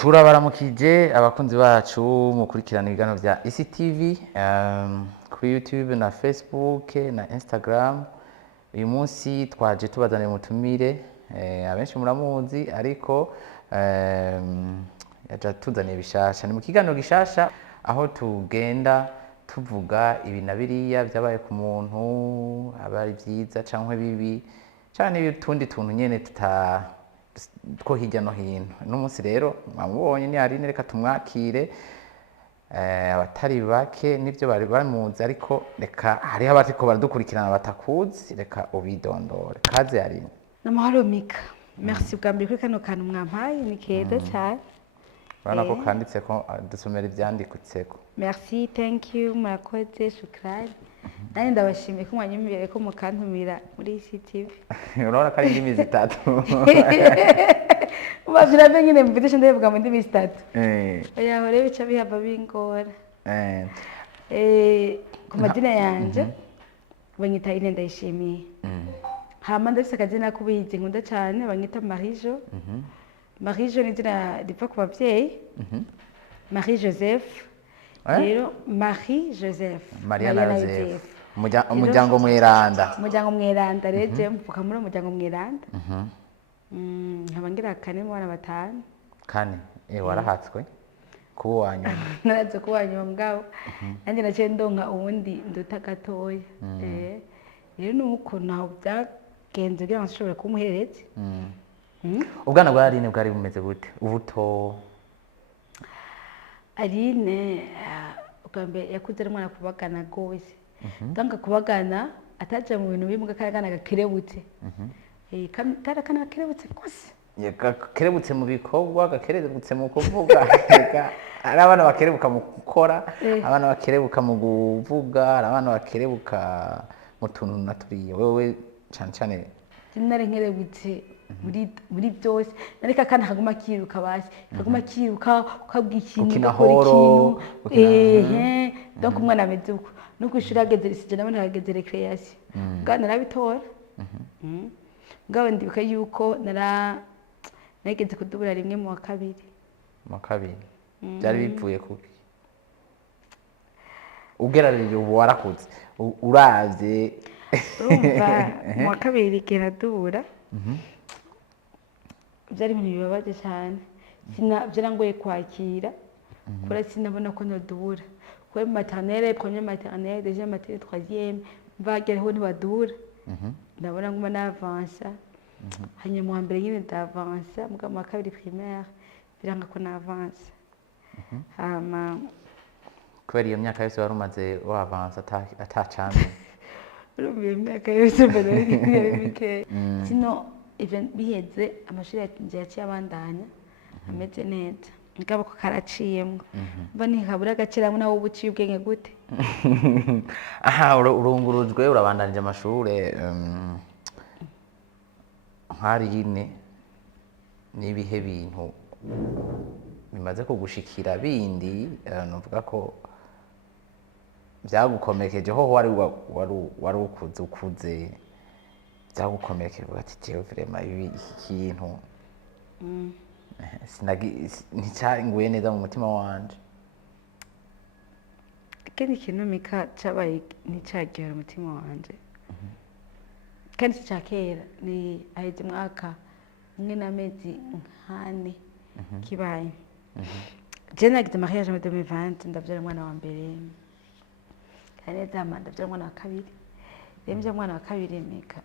turabaramukije abakunzi bacu mukurikirana ibiganiro vya ICTV kuri YouTube na Facebook na Instagram. Uyu munsi twaje tubazaniye umutumire abenshi muramuzi ariko yaje tuzaniye bishasha. Ni mu kiganiro gishasha aho tugenda tuvuga ibi na biriya byabaye ku muntu, abari vyiza canke bibi canke n'utundi tuntu nyene two hirya no hino. N'umunsi rero mwamubonye ni Aline, reka tumwakire. Abatari bake nivyo bari bamuzi ariko reka hariho abariko baradukurikirana batakuzi, reka ubidondore. Kaze Aline. Namahoro Mika, merci bwa mbere kuri kano kantu mwampaye, ni keza cyane. Urabona ko kanditseko dusomera ivyandikutseko. Merci, thank you, murakoze, shukrani. Nani ndabashimiye ko mwanyumvire ko mukantumira muri ICTV. Urabona ko ari indimi zitatu. Ubavira nyine mvugisha ndavuga mu ndimi zitatu. Oya hore bica bihava bingora. Ku madina yanje banyita Ine Ndayishimiye. Hama ndafise akazina kubizi nkunda cyane banyita Marijo. Marijo ni izina riva ku bavyeyi. Marie Joseph. Rero Marie Joseph. Mariana Joseph. Umuryango mweranda. Umuryango mweranda reje mvuka muri umuryango mweranda. Nkabangira kane mu bana batanu. Kane. Warahatswe kuba wanyuma. Naraze kuba wanyuma mugabo. Nanjye naciye ndonka ubundi nduta gatoya. Rero nuko naho byagenze kugira ngo nshobore kumuhereza. Ubwana bwa Aline bwari bumeze gute? Ubuto Aline ukambe yakuze ari mwana kubagana gose. Tanga kubagana ataje mu bintu bimwe karagana gakerebutse. Kana gakerebutse gose. Gakerebutse mu bikorwa, gakerebutse mu kuvuga. Ari abana bakerebuka mu gukora, abana bakerebuka mu kuvuga, abana bakerebuka mu tuntu naturiye. Wewe cyane cyane nari nkerebutse muri byose, nareka kana haguma kiruka basi, haguma kiruka ukabwikintu ukina donc umwana ameze uko no kwishura ageze risije nabone hageze recreation bwana narabitora. Ngawe ndibuka yuko nageze kudubura rimwe mu wa kabiri. Byari bivuye kuki? Ugerarije ubu warakuze uravye urumva mu wa kabiri kiradubura. Byari ibintu bibabaje cyane, byarangoye kwakira kora sinabona ko ndadubura kwe maternelle, première maternelle, deuxième maternelle, troisième mvagereho ntibadura. Ndabona nguma navansa hanyuma mu mbere nyine ndavansa mugabo mu kabiri primaire biranga ko navansa. Hama kubera iyo myaka yose wari umaze wavansa atacamye. urumva iyo myaka yose mbere yari mike sino biheze amashuri yaciye abandanya ameze neza ngabo ko karaciyemwo mba ntikabura agaciro nawe uba uciye ubwenge gute. Aha urungurujwe urabandanije amashure nkari yine n'ibihe bintu bimaze kugushikira bindi nuvuga ko byagukomekeje ho wari ukuze byagukomekeje ati jewe vraiment iki kintu nticyanguye neza mu mutima wanje. Ikindi kintu Mika cabaye nticagera umutima wanje kandi si cakera, ni aheze mwaka umwe n'amezi nkane kibaye. Je nagize mariage muri 2020 ndavyara umwana wa mbere kandi ndavyara umwana wa kabiri. Rero umwana wa kabiri Mika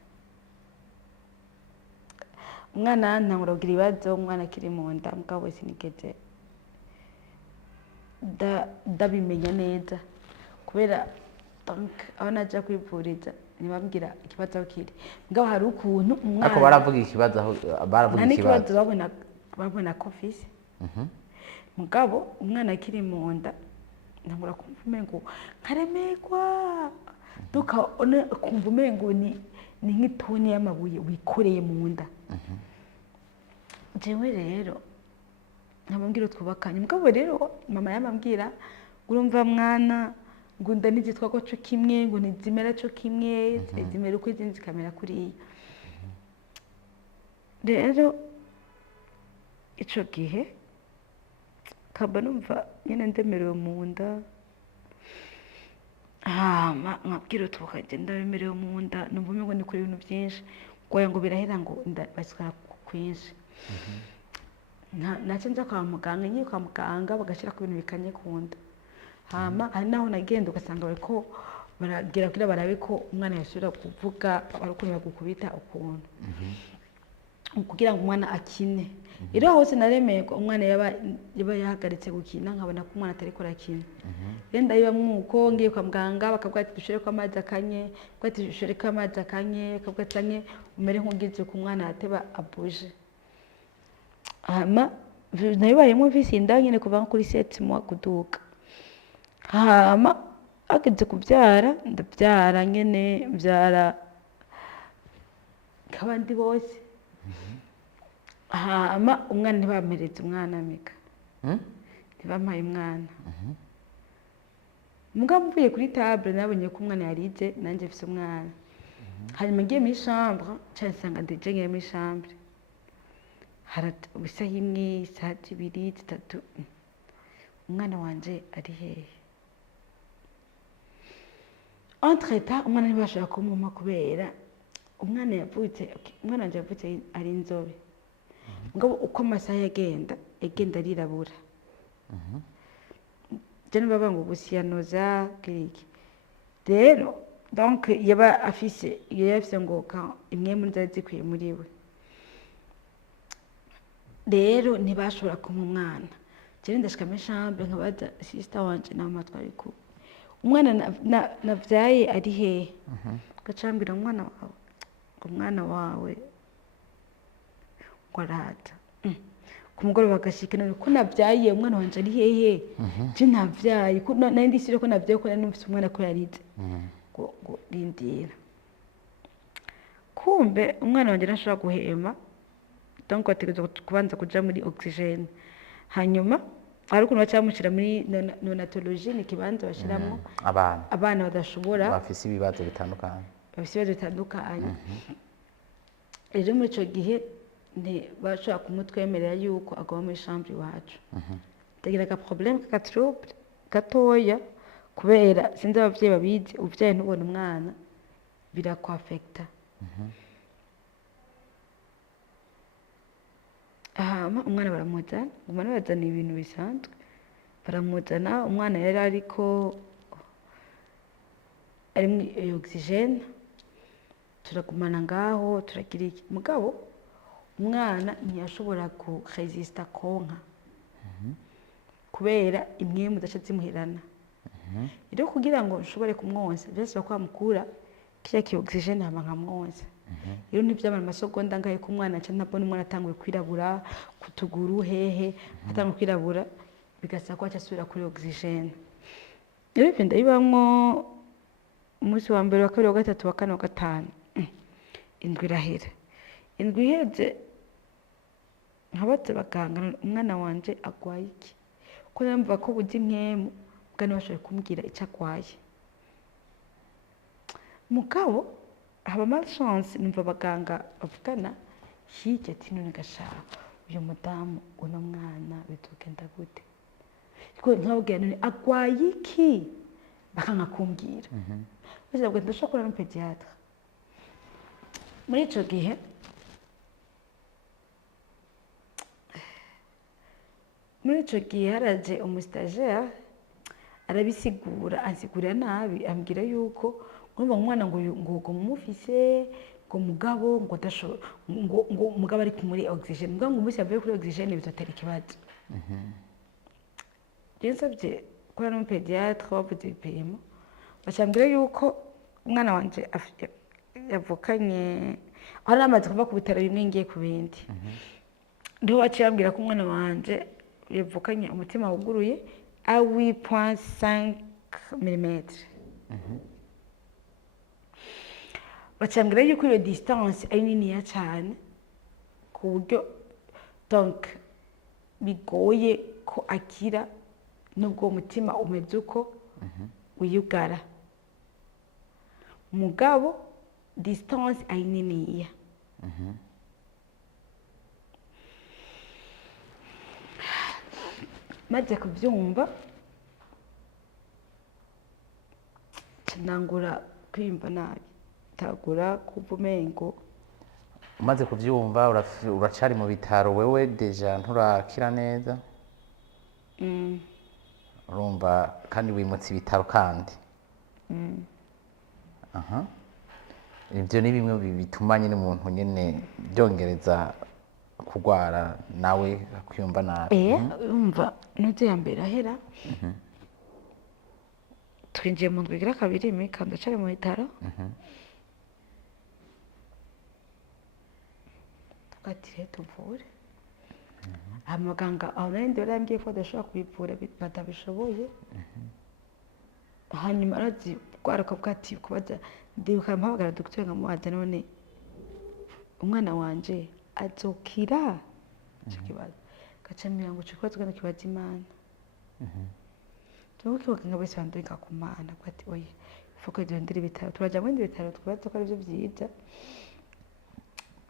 umwana ntangura kugira ibibazo, umwana akiri mu nda mugabo sinigeze ndabimenya neza kubera aho naja kwivuriza ntibambwira ikibazo aho kiri mugabo hari ukuntu umwana ariko baravuga ikibazo aho baravuga ikibazo babona ko fisi mugabo umwana akiri mu nda ntangura kumva umengo nkaremegwa duka kumva umengo ni nk'itoni y'amabuye wikoreye mu nda. Jewe rero nabambwira twubakanye mugabo rero mama yamambwira urumva mwana ngo nda nizitwa ko cyo kimwe ngo nizimera cyo kimwe zimera uko izindi zikamera kuriya. Rero ico gihe nkaba numva nyine ndemerewe mu nda hama nkabwira uti ukagenda bemerewe mu nda numva umengo ni kuri ibintu byinshi ngoya ngo birahera ngo inda basikara kwinshi nace nja kwa muganga ngiye kwa muganga bagashyira ku bintu bikanye ku nda hama hari naho nagenda ugasanga bariko baragira kugira barabe ko umwana yasubira kuvuga bariko bagukubita ukuntu kugira ngo umwana akine rero hose naremeye ko umwana yaba yahagaritse gukina nkabona ko umwana atari kurakina rero ndabibamwo uko ngiye kwa muganga bakavuga ati dushore ko amazi akanye ati dushore ko amazi akanye bakavuga ati umere nk'ugize ku mwana ateba abuje hama nabibayemo visi inda nyine kuva kuri 7 mois kuduka hama ageze kubyara ndabyara nyene mbyara kabandi bose hama umwana ntibameretse umwana mika ntibampaye umwana mugabo mvuye kuri table nabonye ko umwana yarize nanjye mfise umwana hanyuma ngiye muri chambre cyane nsanga ndije ngiye muri chambre bisa imwe isaha 2 3 umwana wanje ari hehe entre temps umwana ntibashobora kumuma kubera umwana wanje yavutse ari inzobe mugabo uko amasaha yagenda arirabura jene baba ngo gusiyanoza kiriki rero donc yaba afise ngo imwe muri zari zikwiye muri we rero ntibashobora kumpa umwana jene ndashika muri chambre nkabaza sister wanje na mama twari ku umwana navyaye ari hehe gacambira umwana wawe ngwaraza ku mugoroba bagashika none ko navyaye umwana wanje ari hehe je navyaye ko nandi sire ko navyaye ko numvise umwana ko yarize ngo rindira kumbe umwana wanje nashobora guhema donc ategerezwa kubanza kuja muri oxygene hanyuma ari ukuntu bacamushira muri neonatologie ni kibanza bashiramo abana badashobora bafise ibibazo bitandukanye rero muri ico gihe bashobora kumutwemerera yuko agwa muri chambre iwacu ndagira aga problème ka trouble gatoya kubera sinzi abavyeyi babizi uvyaye ntubona umwana birakwafecta umwana baramuzana ibintu bisanzwe baramuzana umwana yari ariko ari muri oxygene turagumana ngaho turagira iki mugabo umwana ntiyashobora kuresista konka kubera imwe mudaca zimuherana rero kugira ngo nshobore kumwonsa byose bakwamukura kiriya ki oxygene hama nkamwonsa rero ntibyamara amasegonda ngahe ku mwana cyane ntabona umwana atanguye kwirabura kutuguru hehe atanguye kwirabura bigasaba ko acyasubira kuri oxygene rero ibyo ndabibamwo umunsi wa mbere wa kabiri wa gatatu wa kane wa gatanu indwi irahera indwi iheze nkabaza abaganga umwana wanje agwaye iki ko namva ko buzi nkemu bwa ntibashoboye kumbwira icyo agwaye mugabo haba malchance numva abaganga bavugana hirya ati none gashaka uyu mudamu uno mwana bitugenda gute ko nkababwira none agwaye iki bakanga kumbwira bose bwo ndashaka kurana n'pediatre muri ico gihe haraje umustagiaire arabisigura ansigurira nabi ambwira yuko ngomba umwana ngo mumufise ngo mugabo ngo dasho ngo mugabo ari muri oxygene mugabo ngo umusi avuye kuri oxygene bitotera ikibazo Yansabye ko ari umupediatre wavuze ibipimo bacambwira yuko umwana wanje yavukanye ari amaze kuva ku bitaro bimwe ngiye ku bindi ndiho bacambwira ko umwana wanje yavukanye umutima wuguruye a 8.5 mm bacambwira yuko iyo distance ari niniya cyane ku buryo donc bigoye ko akira nubwo umutima umeze uko uyugara mugabo distance ari niniya maze kubyumva nangura kwiyumva nabi tagura kuva umengo. umaze kubyumva uracari mu bitaro wewe deja nturakira neza urumva kandi wimutse ibitaro kandi aha ibyo ni bimwe bituma nyine umuntu nyine byongereza kurwara nawe kwiyumva nabi urumva n'ibyo ya mbere ahera twinjiye mu ndwi igira kabiri imika ndacari mu bitaro tugatire tuvure amaganga aho nari ndi barambwiye ko badashobora kubivura batabishoboye hanyuma arazi bwaruka bwati kubaza ndibuka mpamagara dogiteri nkamubaza none umwana wanje azokira icyo kibazo gacamira ngo cyo kibazo kibaza Imana tuvuge abaganga bose bandika ku Mana bati oye fuko duhendera ibitaro turaja mu bindi bitaro twibaza ko ari byo byiza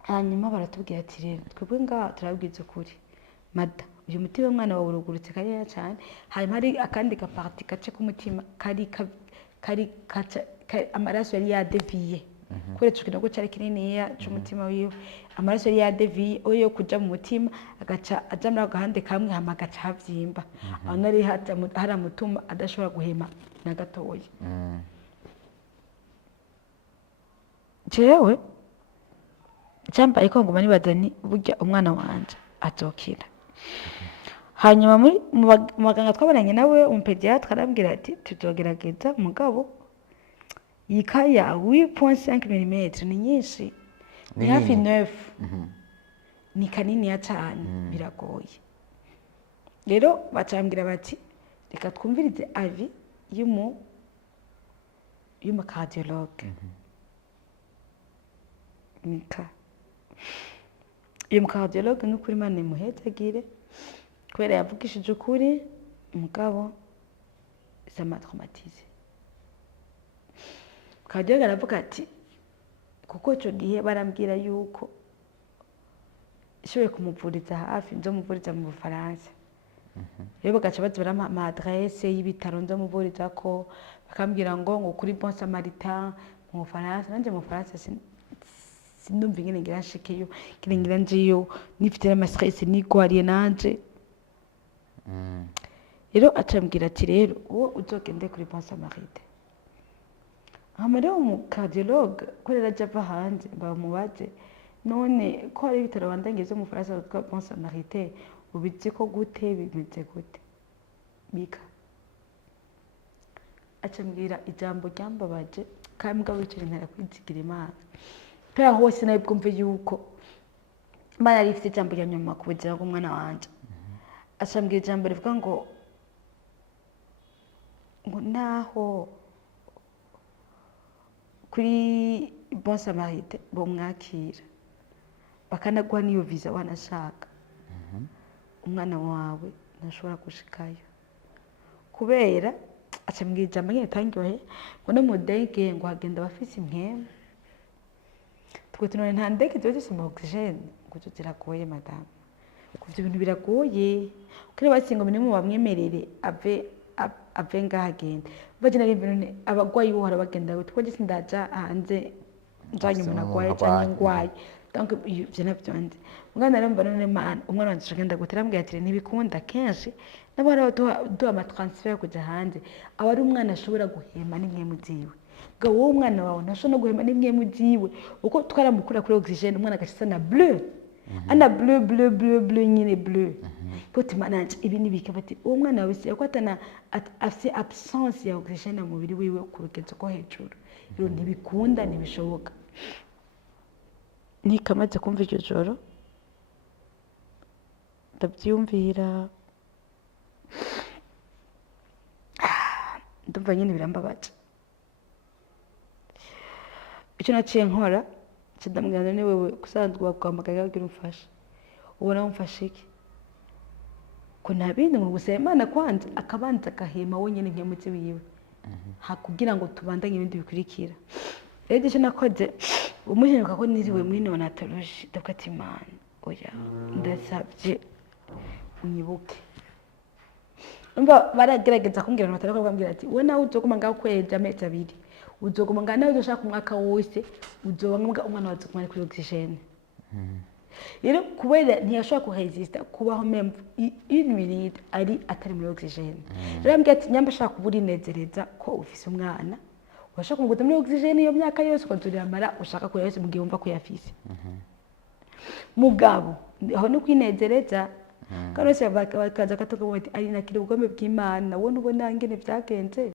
hanyuma baratubwira ati rero twebwe ngaha turabwiza ukuri mada uyu mutima w'umwana wawe urugurutse kariya cyane hanyuma hari akandi gaparti gace k'umutima kari amaraso yari yadeviye kubera tukina ko cyari kininiya cy'umutima wiwe amaraso yari yadeviye oyo kuja mu mutima agaca aja muri agahande kamwe hama agaca havyimba aho nari haramutuma adashobora guhema na gatoya jewe cyambaye ko nguma nibaza ni burya umwana wanje azokira hanyuma mu baganga twabonanye nawe umupediatre arambwira ati tuzogerageza mugabo yikaya 8.5 mm ni nyinshi ni hafi 9 ni kanini ya cyane biragoye rero bacambwira bati reka twumvirize avi y'umu cardiologue nika uyu mu cardiologue n'ukuri Imana imuhezagire kubera yavugishije ukuri mugabo sama traumatize cardiologue aravuga ati kuko icyo gihe barambwira yuko ishoboye kumuvuriza hafi nzomuvuriza mu Bufaransa rero bagaca baza barampa amadresse y'ibitaro nzomuvuriza ko bakambwira ngo kuri Bon Samaritain mu Bufaransa nanje mu Bufaransa sinumva ingene ngira nshikeyo ingene ngira njiyo nifite n'amastress nigwariye nanje rero acambwira ati rero uwo uzogende kuri Bon Samaritain hama rero mu cardiologue ko rero aja ava hanze bamubaze none ko hari ibitaro bandangeze mu Faransa bitwa Bon Samaritain ubizi ko gute bimeze gute bika acambwira ijambo ryambabaje kandi mugabo wicira intara kwizigira Imana pera hose nawe bwumve yuko Imana yari ifite ijambo rya nyuma ku buzima bw'umwana wanje acambwira ijambo rivuga ngo naho kuri Bon Samaritain bomwakira bakanaguha niyo visa wanashaka umwana wawe ntashobora gushikayo kubera acambwira ijambo nyine tangiwe ngo no mu ndege ngo hagenda abafise impwemu twese none nta ndege ziba zisoma oxygene ngo ziragoye madame kuvyo ibintu biragoye kuri basingo bine mu bamwemerere ave ngaha agenda baje nari ibintu abagwayi bo harabagenda gute ko gisi ndaja hanze njanye umuntu agwaye cyane ngwaye donc ivyo navyo nzi umwana rero mbona none mana umwana wanje agenda gute arambwira ati ntibikunda kenshi nabara duha ama transfer kuja hanze aba ari umwana ashobora guhema n'imwe ziwe ga wowe umwana wawe ntashobora guhema n'imwe ziwe uko twaramukura kuri oxygene umwana agashisa na bleu ana bleu nyine bleu kote mananje ibi nibike bati uwo mwana wawe se kwatana afise absence ya oxygene mu mubiri wiwe ku rugezo ko hejuru rero ntibikunda ntibishoboka nikamaze kumva iryo joro ndabyumvira ndumva nyine birambabaje icyo naciye nkora ndamugana ni wewe kusanzwe wakwamagara kugira umfashe ubona umfashe iki ko ntabindi mu gusaba Imana kwanza akabanza agahema wenyine nk'umuti wiwe hakugira ngo tubandanye ibindi bikurikira rero icyo nakoze umuheruka ko niriwe muri neonatologie ndavuga ati Imana oya ndasabye unyibuke umva baragerageza kumbwira ngo batari bambwira ati we nawe uzoguma ngaho kwezi amezi abiri uzoguma ngaho nawe uzoshaka umwaka wose uzoguma umwana wawe azoguma ari kuri oxygene rero kubera ntiyashobora kuresista kubaho meme une minute ari atari muri oxygene rero ambwira ati nyamba ashaka kubura inezereza ko ufise umwana urashaka kumuguta muri oxygene iyo myaka yose ukazuramara ushaka ko yose mu gihe wumva ko yafise mugabo aho no kwinezereza kandi bose bakaza katoga bati ari nakiri ubugome bw'Imana wowe ubona ngene byagenze